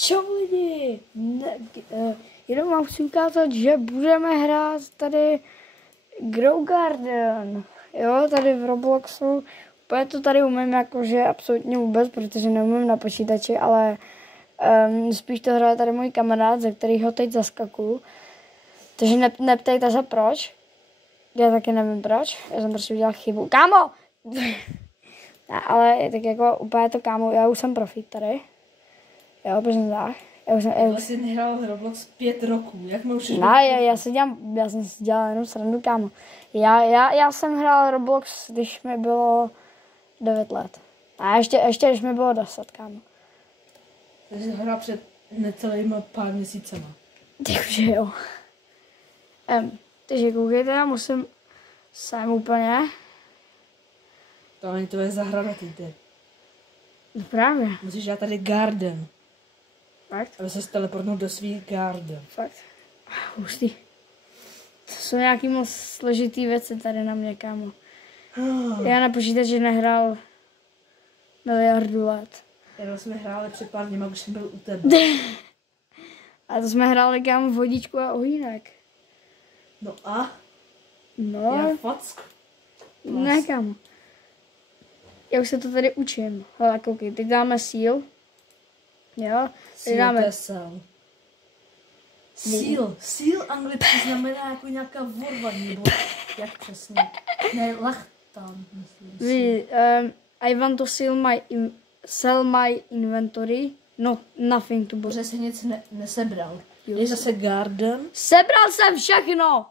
Čau lidi, jenom vám chci ukázat, že budeme hrát tady Grow Garden, jo, tady v Robloxu. Úplně to tady umím jakože absolutně vůbec, protože neumím na počítači, ale spíš to hraje tady můj kamarád, ze kterého teď zaskakuju. Takže neptejte se proč, já taky nevím proč, já jsem prostě udělal chybu. Kámo! Ne, ale tak jako úplně to kámo, já už jsem profík tady. Jo, přesně tak. Já jsi nehrál Roblox 5 roků, jak můžeš... Ne, já jsem si dělal jenom srandu, kámo. Já jsem hrál Roblox, když mi bylo 9 let. A ještě když mi bylo 10, kámo. Takže jsi hrál před necelými pár měsícema. Takže jo. Takže koukejte, já musím sem úplně. To není tvoje zahrada, ty. No právě. Musíš dělat tady garden. Fakt? Aby se teleportnul do svých garden. Fakt. Hustý. To jsou nějaký moc složitý věci tady na mě, kámo. Já na počítači nehrál miliardu let. Já jsme hráli před pár dněma, když jsem byl u tebe. A to jsme hráli, kámo, vodičku a ohýnek. No a? No. Já fack. Ne, kámo. Já už se to tady učím. Hele, koukej, teď dáme seal. Jo, teď dáme... Seal anglicky znamená jako nějaká vorva, nebo jak přesně. Ne, lachtan, myslím. I want to sell my inventory. Not nothing to buy. Protože jsi nic nesebral. Je zase garden. Sebral jsem všechno!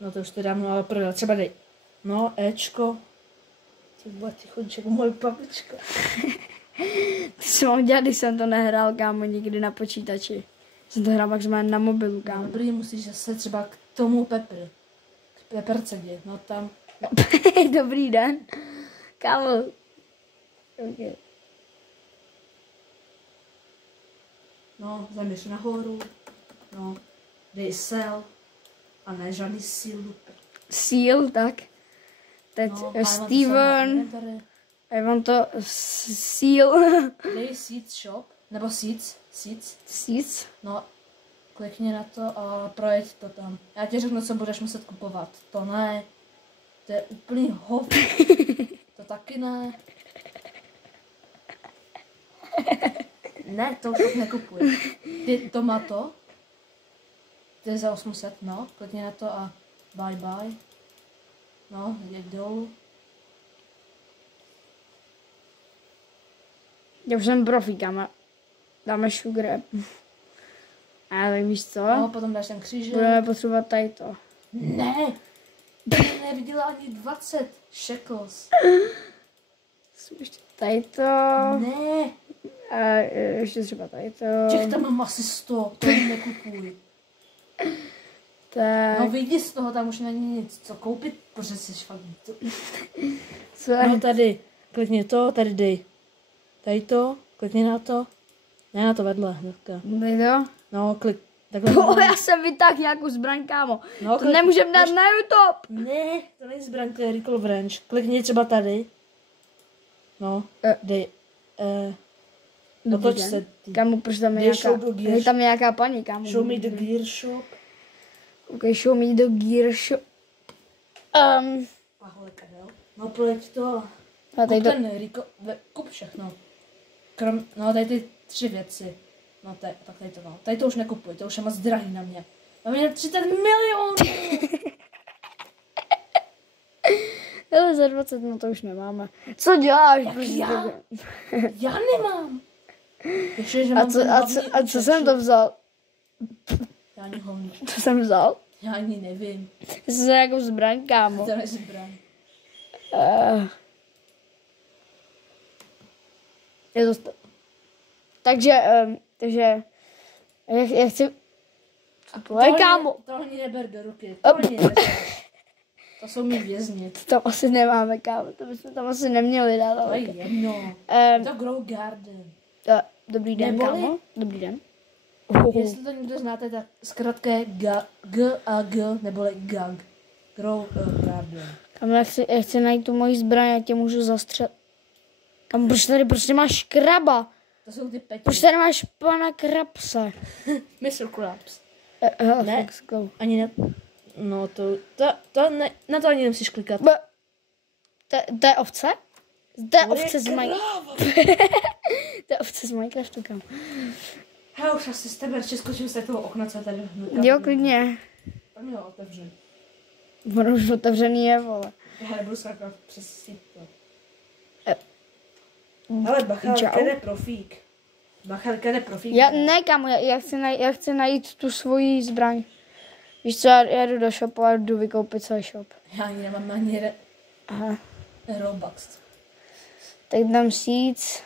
No to už to dávno ale prodal. Třeba dej. No, Ečko. Ty vole, ty chodíš jako moje babička. Ty jsem mám dělat, když jsem to nehrál, kámo, nikdy na počítači. Jsem to hrál pak na mobilu, kámo. No, dobrý, musíš zase třeba k tomu k peperce jít, no tam. Dobrý den. Kámo. Okay. No, zaměř nahoru. No, dej sell. A ne žádný seal. Seal, tak. Teď no, Steven. I want to seal. Dej seeds shop. Nebo seeds. Seeds. No, klikni na to a projeď to tam. Já ti řeknu, co budeš muset kupovat. To ne. To je úplný hov. To taky ne. Ne, to už nekupuj. Ty tomato. To je za 800, no. Klikni na to a bye. No, jde dolů. Já už jsem profíkama. Dáme sugar. A tak víš co? No, potom dáš ten křížek. Budeme potřebovat tady to. Ne! Neviděla ani 20 shekels. Ještě tady to. Ne! A ještě třeba tady to. Těch tam mám asi 100, to jim nekupuj. Tak. No vyjdi z toho, tam už není nic co koupit, protože jsi fakt... Co? No tady, klikni to, tady dej. Tady to, klikni na to. Ne, na to vedle, hnedka. Tady to? No, takhle. Já jsem vytáhl nějakou zbraň, kámo. No, to nemůžeme dát na YouTube. Ne, to není zbraň, to je recall wrench. Klikni třeba tady. No, dej. Otoč se. Kámo, proč tam je nějaká paní, kámo. Show me the gear shop. Ok, show me the gear shop. Ahoj, Karel. No, projeď to. A tady kup všechno. No, tady ty 3 věci. No, tak tady to no. Tady to už nekupuj, to už je moc drahý na mě. Na mě 30 milionů! Ale za 20, no to už nemáme. Co děláš? Já nemám. Ještě, že a co jsem to vzal? Já ani hovno. Co jsem vzal? Já ani nevím. Jsi jako zbraň, kámo. To je zbraň. Je to takže já chci... Kámo. To ani neber do ruky. To ani neber. To jsou mý vězni. To asi nemáme, kámo. To bychom tam asi neměli dát. To je jedno. To Grow Garden. Dobrý den, kámo. Dobrý den. Jestli to někdo znáte, tak zkrátka je G a G, neboli GAG. Grow Garden. Kámo, já chci najít tu moji zbraň, já tě můžu zastřelit. Kámo, proč tady prostě máš kraba? To jsou ty peti. Už tady máš pana Krabse. Mr. Krabs. Ne. Let's go. Ani ne. No to ne, na to ani nemusíš klikat. To je ovce? To je ovce z Minecraftu. To je ovce z Minecraftu, kam. Já už asi z tebe skočím z toho okna, co tady Jo, klidně. Tam je otevřen. Ono už otevřený je, vole. Já nebudu skákat přes sítko. Ale Bachalka je profík. Bachalka je profík. Ne, kámo, já chci najít tu svoji zbraň. Víš co, já jdu do shopu a jdu vykoupit celý shop. Já ani nemám ani Robux. Tak dám seeds.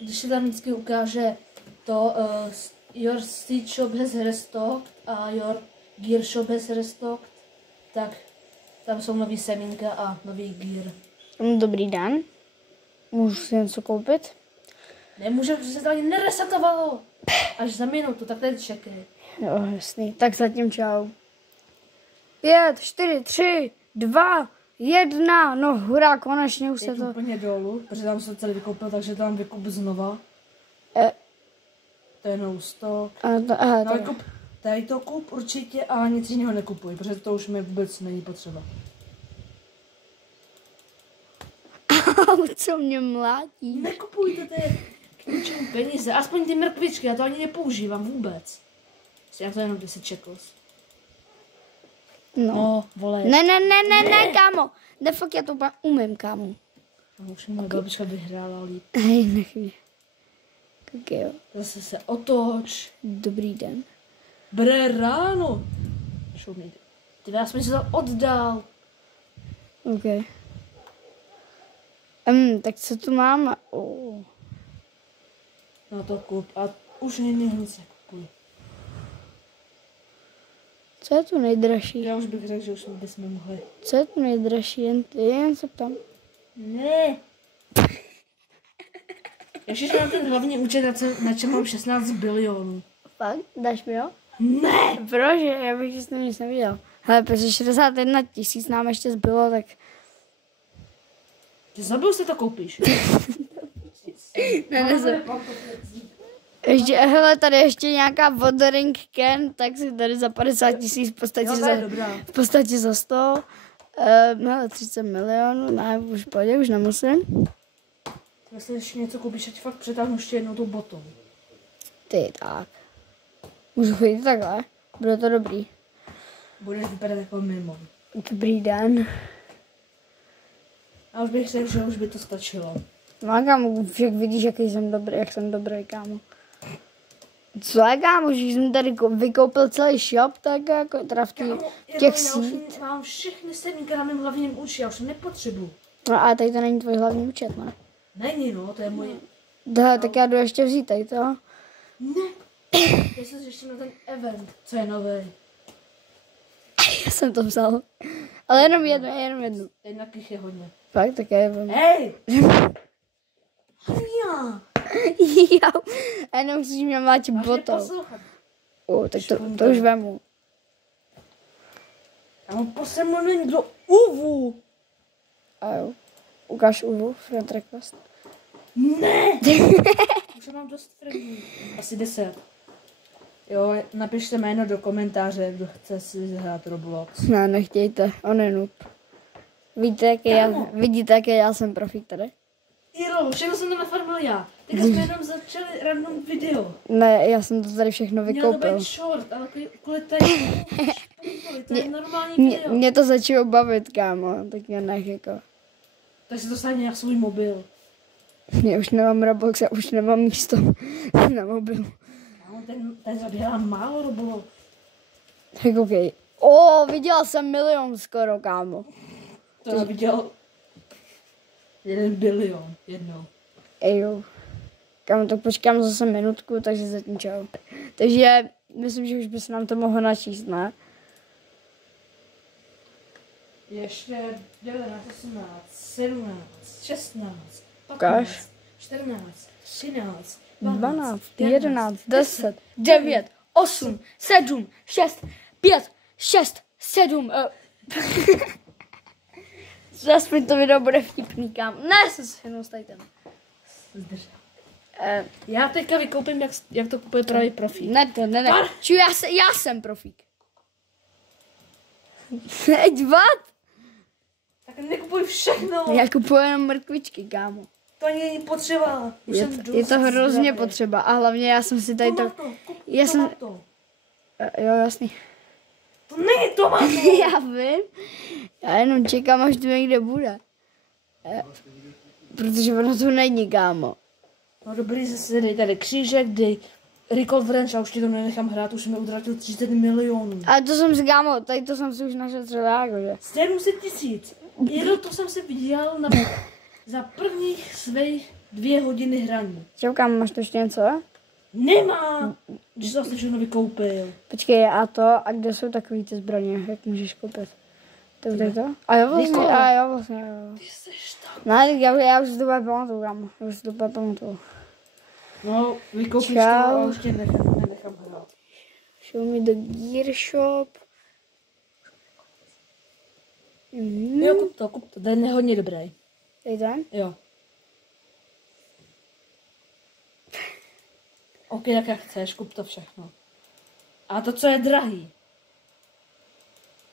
Když se tam vždycky ukáže to your seed shop has restocked a your gear shop has restocked, tak tam jsou nový semínka a nový gear. Dobrý den. Můžu si něco koupit? Nemůžu, protože se to ani neresetovalo. Až za minutu, tak tady čekej. Jo, jasný. Tak zatím čau. 5, 4, 3, 2, 1. No hurá, konečně už se to... úplně dolů, protože tam se celý vykoupil, takže to mám vykup znova. To je no stock. Tady to kup určitě a nic jiného nekupuj, protože to už mi vůbec není potřeba. Co mě mlátí? Nekupujte ty peníze, aspoň ty mrkvičky, já to ani nepoužívám vůbec. Já to jenom 10 čekos. No, vole. Ne, kámo. Ne, fakt já to úplně umím, kámo. No, už moje babička vyhrála líp. Hej, nech mě. Tak jo. Zase se otoč. Dobrý den. Bre ráno. Ty já jsem si to oddal. OK. Tak co tu máme? No to kup a už nic nekupuj. Co je tu nejdražší? Já už bych řekl, že už bychom mohli. Co je tu nejdražší? Jen se ptám. Ne. Ještě mám ten hlavní účet, na čem mám 16 bilionů. Fakt? Dáš mi ho? Ne. Proč? Já bych s tím nic neviděl. Hele, protože 61 000 nám ještě zbylo, tak... Ty zabil se to koupíš. Ne. Ještě, hele, tady ještě nějaká watering can, tak si tady za 50 000 v podstatě za 100. Hele, 30 milionů, ne, už pojď, už nemusím. Jestli ještě něco koupíš, ať fakt přetáhnu ještě jednou tu botu. Ty, tak. Můžu chodit takhle? Bude to dobrý. Budeš vypadat jako mimo. Dobrý den. A už bych řekl, že už by to stačilo. No kámo, jak vidíš, jak jsem dobrý, kámo. Co je, kámo, že jsem tady vykoupil celý shop, tak jako teda v těch sít. Mám všechny semínka na mém hlavním účtu, já už nepotřebuji. No a tady to není tvůj hlavní účet, ne? Není, no, to je můj. Tak já jdu ještě vzít tady to. Ne. Já jsem ještě na ten event, co je nový. Já jsem to vzal. Ale jenom jednu. Jednak jich je hodně. Fakt, tak já je vem. Hej! Hania! Jo. A jenom musíš mě mlátit botou. Tak to už vemu. Já mám poslední do UVu. A jo. Ukáž UVu, friend request. Ne! Už mám dost friendů. Asi 10. Jo, napište jméno do komentáře, kdo chce si zahrát Roblox. Ne, nechtějte, on je noob. Vidíte, jaký já jsem profík tady? Jiro, všechno jsem to nafarmil já. Teďka jsme jenom začali random video. Ne, já jsem to tady všechno vykoupil. Mělo to být short, ale kvůli tady to je normální video. Mě to začalo bavit, kámo, tak mě nech jako. Tak si to stane nějak svůj mobil. Já už nemám Roblox, já už nemám místo na mobilu. Ten zabírá málo Roblox. Tak okej. Viděla jsem milion skoro, kámo. To já viděl 1 bilion jednou. Jo. Kámo, tak počkám zase minutku, takže zatím čau. Takže myslím, že už by se nám to mohlo načíst, ne? Ještě 19, 18, 17, 16, 15, Ukáž. 14, 13, 12, 11, 10, 9, 8, 7, 6, 5, 6, 7. Aspoň to video bude vtipný, kámo. Ne, se jenom tady ten. Zdržel. Já teďka vykoupím, jak to kupuje pravý profík. Ne. Ču, já jsem profík. Teď what? Tak nekupuj všechno. Já kupuji jenom mrkvičky, kámo. To není potřeba. Je to hrozně potřeba. A hlavně já jsem si tady to... Jo, jasný. To není tomato. Já vím. Já jenom čekám, až to někde bude. Protože ono to není, kámo. No dobrý, zase dej tady křížek, dej Recall Wrench a už ti to nenechám hrát, už mi utratil 30 milionů. Ale to jsem si, kámo, tady to jsem si už našetřil jakože. 700 000. Jenom to jsem si vydělal za prvních svých 2 hodiny hraní. Čau, kámo, máš to ještě něco? Nemá! Když jsem si všechno vykoupil. Počkej, a kde jsou takový ty zbraně, jak můžeš koupit? To je to? A jo, vlastně. Ty seš tak. Ne, já už si to bude pamatuju, kámo. Já už si to bude pamatuju. No, vykoupíš to a už tě nenechám hrát. Show me the gear shop. Jo, kup to, ten je hodně dobrý. Tady ten? Jo. OK, tak jak chceš, kup to všechno. A to, co je drahý.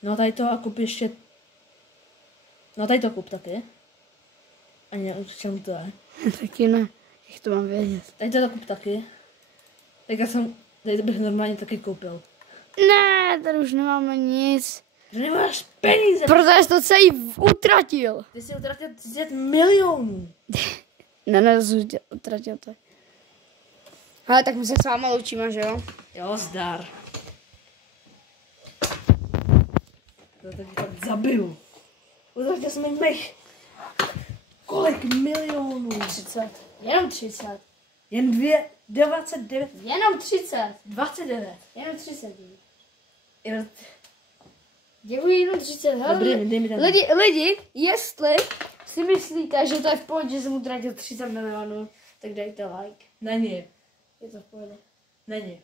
No tady to a kup ještě... No tady to kup taky. A ne, čemu to je? Taky ne, jak to mám vědět. Tady to kup taky. Tady to bych normálně taky koupil. Ne, tady už nemáme nic. Že nemáš peníze. Protože jsi to celý utratil. Ty jsi utratil 30 milionů. Ne, utratil to. Ale tak my se s váma loučíme, že jo? Jo, zdar. To taky tak zabiju. Utratil jsme mých. Kolik milionů? 30. Jenom 30. Jen 29. Jenom 30. 29. Jenom 30. Jo. Děkuji, jenom 30. Dobrý, dej mi tam. Lidi, jestli si myslíte, že to je v pohodě, že jsem utratil 30 milionů, tak dejte like. Není. Je to v pohodě. Není.